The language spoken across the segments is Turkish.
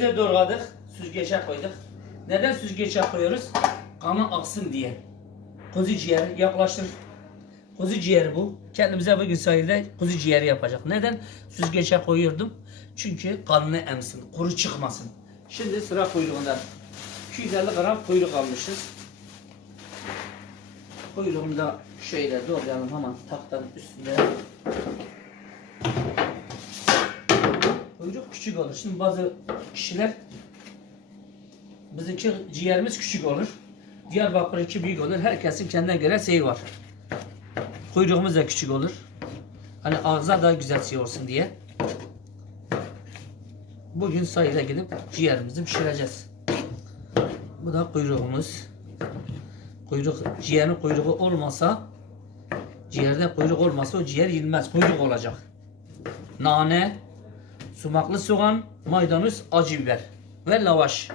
Ciğerimizi doğradık. Süzgeçe koyduk. Neden süzgeçe koyuyoruz? Kanı aksın diye. Kuzu ciğeri yaklaştır. Kuzu ciğeri bu. Kendimize bugün sahilde kuzu ciğeri yapacak. Neden? Süzgeçe koyuyordum. Çünkü kanını emsin. Kuru çıkmasın. Şimdi sıra kuyruğunda. 250 gram kuyruk almışız. Kuyruğunu da şöyle doğrayalım hemen tahtanın üstünde. Küçük olur. Şimdi bazı kişiler bizimki ciğerimiz küçük olur. Diyarbakır'ınki büyük olur. Herkesin kendine göre şeyi var. Kuyruğumuz da küçük olur. Hani ağza daha güzel şey olsun diye. Bugün sahile gidip ciğerimizi pişireceğiz. Bu da kuyruğumuz. Kuyruk, ciğerin kuyruğu olmasa ciğerde kuyruk olmasa o ciğer yenmez. Kuyruk olacak. Nane, sumaklı soğan, maydanoz, acı biber ve lavaş.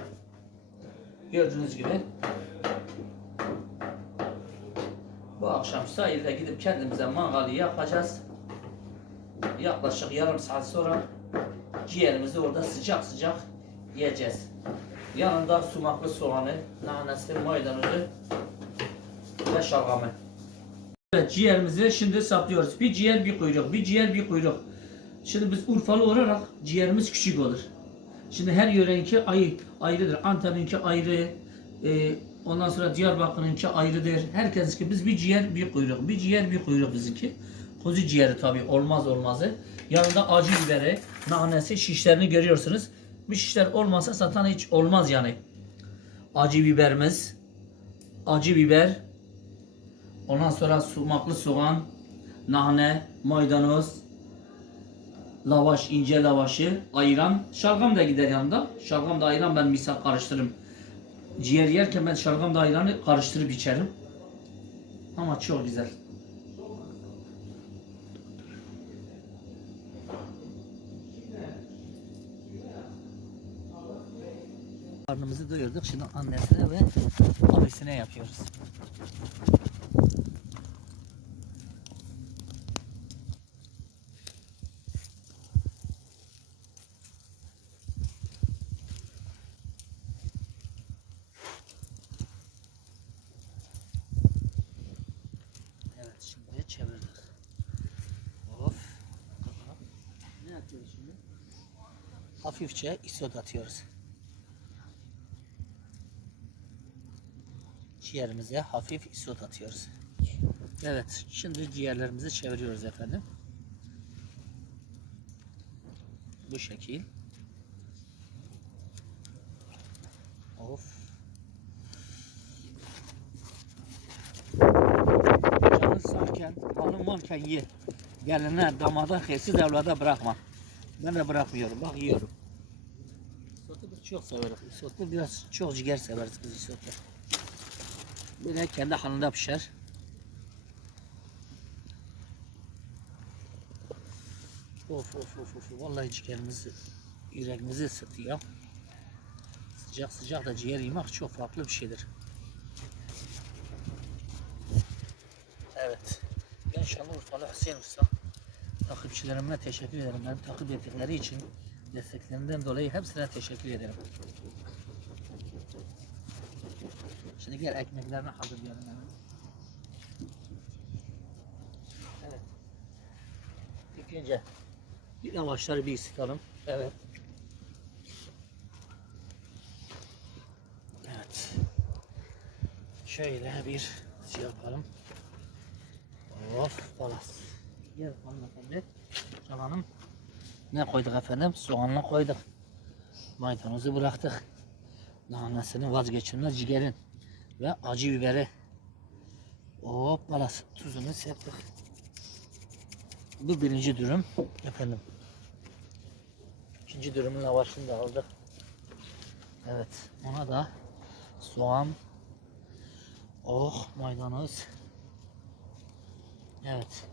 Gördüğünüz gibi bu akşam sahilde gidip kendimize mangalı yapacağız. Yaklaşık yarım saat sonra ciğerimizi orada sıcak sıcak yiyeceğiz. Yanında sumaklı soğanı, nanesi, maydanozu ve şalgamı. Evet ciğerimizi şimdi saplıyoruz. Bir ciğer bir kuyruk, bir ciğer bir kuyruk. Şimdi biz Urfalı olarak ciğerimiz küçük olur. Şimdi her yörenki ayrı, ayrıdır. Antep'inki ayrı, e, ondan sonra Diyarbakır'ınki ayrıdır. Herkesinki biz bir ciğer bir kuyruk, bir ciğer bir kuyruk bizimki. Kuzu ciğeri tabi olmaz olmazı. Yanında acı biberi, nanesi, şişlerini görüyorsunuz. Bu şişler olmasa zaten hiç olmaz yani. Acı biberimiz, acı biber, ondan sonra sumaklı soğan, nane, maydanoz, lavaş, ince lavaşı, ayran. Şalgam da gider yanında. Şalgam da ayran ben misal karıştırırım. Ciğer yerken ben şalgam da ayranı karıştırıp içerim. Ama çok güzel. Karnımızı doyurduk. Şimdi annesine ve abisine yapıyoruz. Evet şimdi çevirdik. Of. Hafifçe isot atıyoruz. Ciğerimize hafif isot atıyoruz. Evet şimdi ciğerlerimizi çeviriyoruz efendim. Bu şekil. Of. Canın sağken, halın varken ye. Geline, damada, haysiz evlada bırakma. Ben de bırakmıyorum. Bak yiyorum. Isotu biz çok severiz. Isotu biraz çok ciğer severiz biz isotu. Böyle kendi halinde pişer. Of of of of. Vallahi ciğerimizi, yüreğimizi ısıtıyor. Sıcak sıcak da ciğer yemek çok farklı bir şeydir. Evet. Ben Şanlıurfalı Hüseyin Usta. Takipçilerime teşekkür ederim. Beni takip ettikleri için desteklerinden dolayı hepsine teşekkür ederim. Şimdi gel ekmeklerini hazırlayalım hemen. Evet. İlk önce bir lavaşları bir ısıtalım. Evet. Evet. Şöyle bir şey yapalım. Of balas. Cananım. Ne koyduk efendim? Soğanla koyduk. Maydanozu bıraktık. Nanesini vazgeçilmez ciğerin. Ve acı biberi. Hop balas. Tuzunu serptik. Bu birinci dürüm. Efendim. İkinci dürümün lavaşını da aldık. Evet. Ona da soğan. Oh maydanoz. Evet.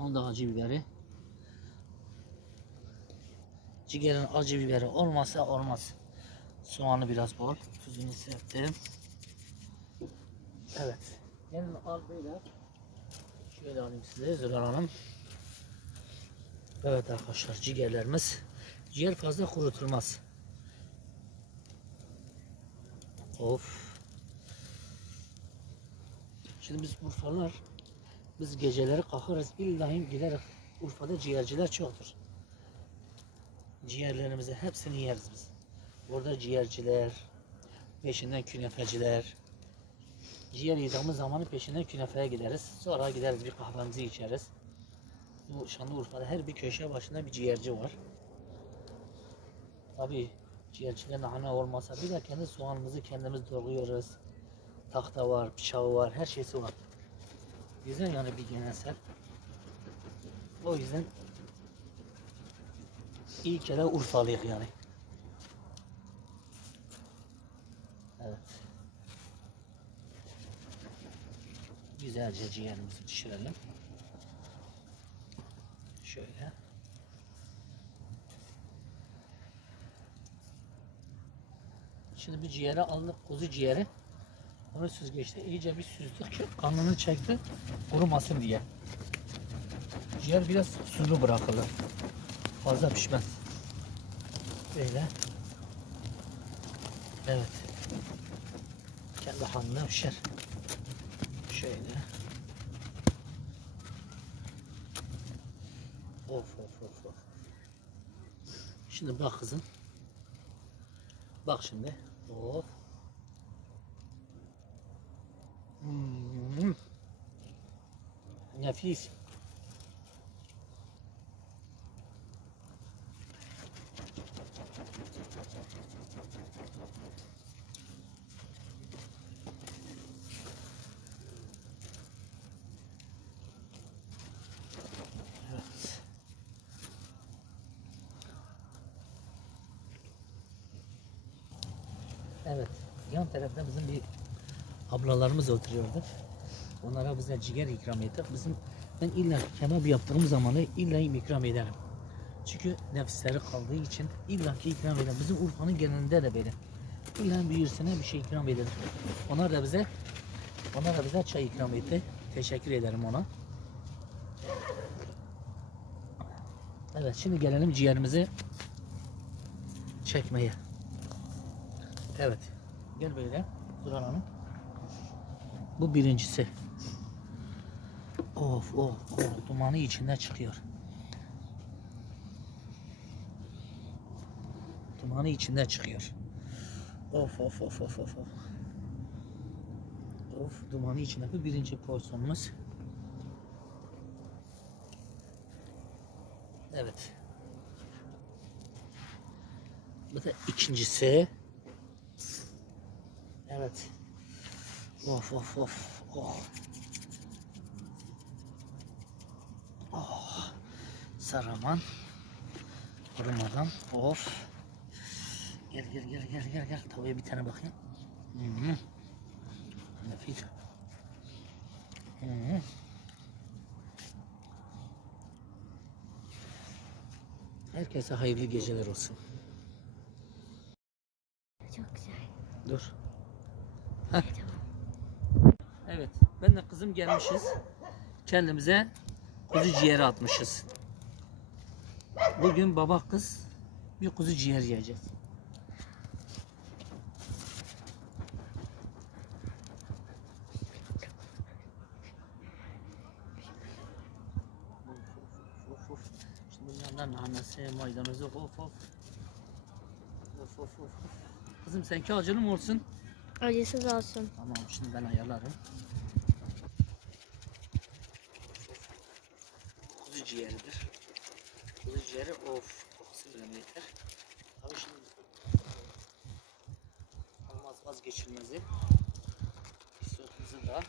Onun da acı biberi. Ciğerin acı biberi olmazsa olmaz. Soğanı biraz bol. Tuzunu serptim. Evet. Gelin al böyle. Şöyle alayım size Zülal Hanım. Evet arkadaşlar ciğerlerimiz. Ciğer fazla kurutulmaz. Of. Şimdi biz Urfalılar biz geceleri kalkarız illahim giderek Urfa'da ciğerciler çoktur. Ciğerlerimizi hepsini yeriz biz. Burada ciğerciler, peşinden künefeciler. Ciğer yediğimiz zamanı peşinden künefeye gideriz. Sonra gideriz bir kahvemizi içeriz. Bu Şanlıurfa'da her bir köşe başında bir ciğerci var. Tabii ciğercilerin hani olmasa bir de kendi soğanımızı kendimiz doğruyoruz. Tahta var, bıçağı var, her şeysi var. Güzel yani bir geleneksel. O yüzden iyi kere Urfalıyız yani. Evet. Güzelce ciğerimizi pişirelim. Şöyle. Şimdi bir ciğeri aldık, kuzu ciğeri. Onu süzgeçte iyice bir süzdük ki kanını çekti, kurumasın diye. Ciğer biraz sulu bırakılır. Fazla pişmez. Böyle. Evet. Kendi haline pişer. Şöyle. Of of of of. Şimdi bak kızım. Bak şimdi. Of. Evet. Evet. Yan tarafta bizim bir ablalarımız oturuyordu. Onlara bize ciğer ikram ettik. Bizim ben illa kebap yaptığım zamanı illa ikram ederim. Çünkü nefisleri kaldığı için illa ki ikram ederim. Bizim Urfa'nın genelinde de böyle. İlla birisine bir şey ikram ederim. Onlar da bize onlar da bize çay ikram etti. Teşekkür ederim ona. Evet şimdi gelelim ciğerimizi çekmeye. Evet. Gel böyle. Duran Hanım. Bu birincisi. Of of of dumanı içinde çıkıyor. Dumanı içinde çıkıyor. Of of of of of of. Of dumanı içinde bu birinci porsiyonumuz. Evet. Bu da ikincisi. Evet. Of of of. Oh. Oh. Saraman. Kurumadan. Of. Gel gel gel gel gel gel. Tavaya bir tane bakayım. Hı -hı. Nefis. Hı -hı. Herkese hayırlı geceler olsun. Çok güzel. Dur. Heh. Ben de kızım gelmişiz. Kendimize kuzu ciğeri atmışız. Bugün baba kız bir kuzu ciğer. Şimdi bunlardan nanesi, maydanozu of. Of of of. of. Kızım seninki acılı mı olsun? Acısız olsun. Tamam şimdi ben ayarlarım. Ciğeridir. Kuzu ciğeri of kokusu bile yeter. Tabii şimdi olmaz vazgeçilmezi. Sosumuzu da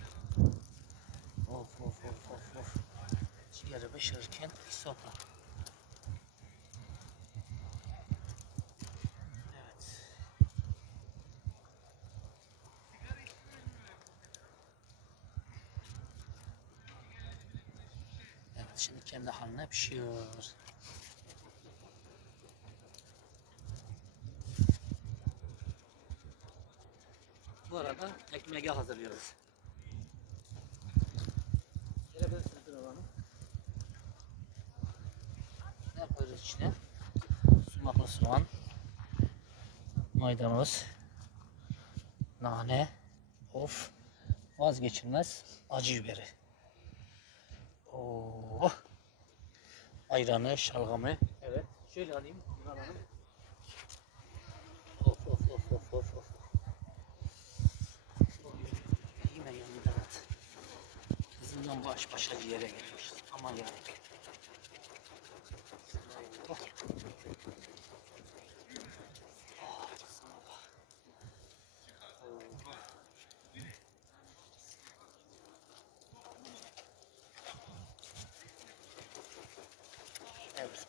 of of of of of ciğeri pişirirken isotla. Evet. Şimdi kendi haline pişiyor. Bu arada ekmeği hazırlıyoruz. Ne koyuyoruz içine? Sumaklı soğan, maydanoz, nane, of, vazgeçilmez acı biberi. Oh. Ayranı, şalgamı. Evet. Şöyle alayım. Hanım. Of of of of of of. Yine yanında at. Kızımdan baş başa bir yere gelmişiz. Aman yarabbim. Oh. Oh, kızıma bak. Oh. Evet.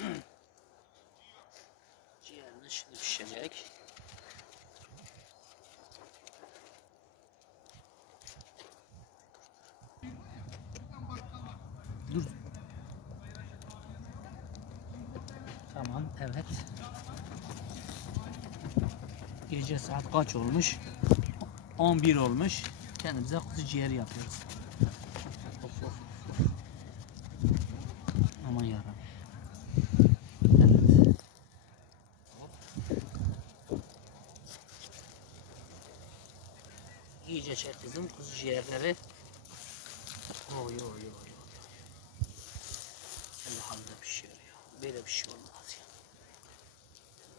Evet. Ciğerini şimdi pişecek. Dur. Tamam, evet. Gece saat kaç olmuş? 11 olmuş. Kendimize kuzu ciğeri yapıyoruz. Of of of. of. Aman yarabbim. Evet. Hop. İyice çek kızım kuzu ciğerleri. Oy oy oy oy. Halinde pişiyor ya. Böyle bir şey olmaz ya.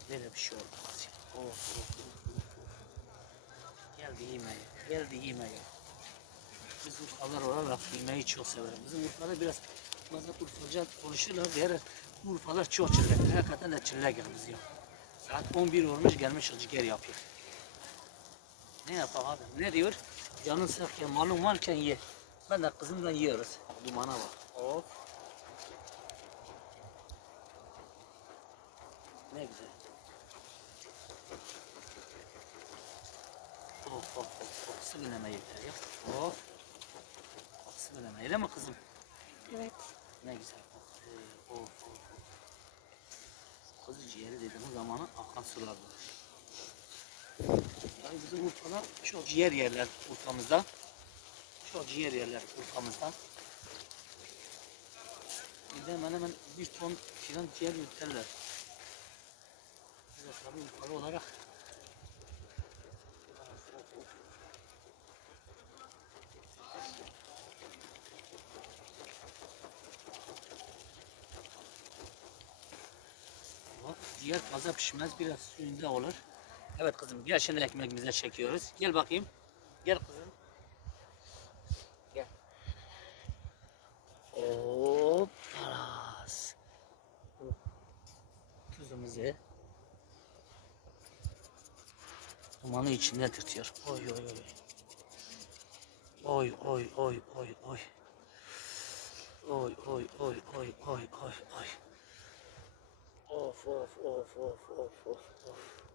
Böyle bir şey olmaz ya. Of of of. of. Geldi yemeğe. Geldi yemeğe. Biz Urfalar olarak yemeği çok severim. Bizim Urfalar biraz bazen Urfaca konuşurlar. Diğer Urfalar çok çillek. Hakikaten de çillek yalnız ya. Saat 11 olmuş gelmiş ciğer yapıyor. Ne yapalım abi? Ne diyor? Canın sıkken malum varken ye. Ben de kızımla yiyoruz. Dumana bak. Hop. Ne güzel. Of of of of sıvılama yeter ya. Of. Bak sıvılama öyle mi kızım? Evet. Ne güzel of of of. Kuzu ciğeri dediğimiz zamanı akan sular var. Yani bizim Urfa'da çok ciğer yerler Urfa'mızda. Çok ciğer yerler Urfa'mızda. Bir de hemen hemen bir ton filan ciğer yürüterler. Biz de tabii Urfalı olarak Ciğer fazla pişmez biraz suyunda olur. Evet kızım gel şimdi ekmeğimize çekiyoruz. Gel bakayım. Gel kızım. Gel. Hop. Paras. Tuzumuzu. Dumanı içinde tutuyor. Oy oy oy. Oy oy oy oy oy. Oy oy oy oy oy oy oy. Of of of of of of of.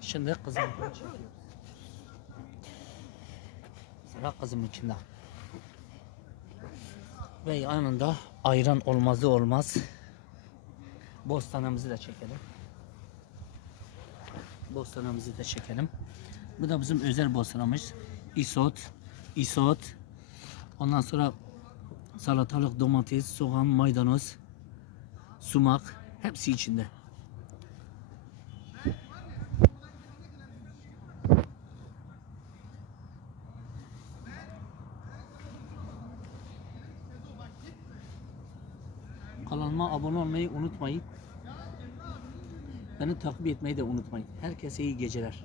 Şimdi kızım Sıra kızım içinde. Ve yanında ayran olmazı olmaz. Bostanımızı da çekelim. Bostanımızı da çekelim. Bu da bizim özel bostanımız. Isot, isot. Ondan sonra salatalık, domates, soğan, maydanoz, sumak hepsi içinde. Unutmayın. Beni takip etmeyi de unutmayın. Herkese iyi geceler.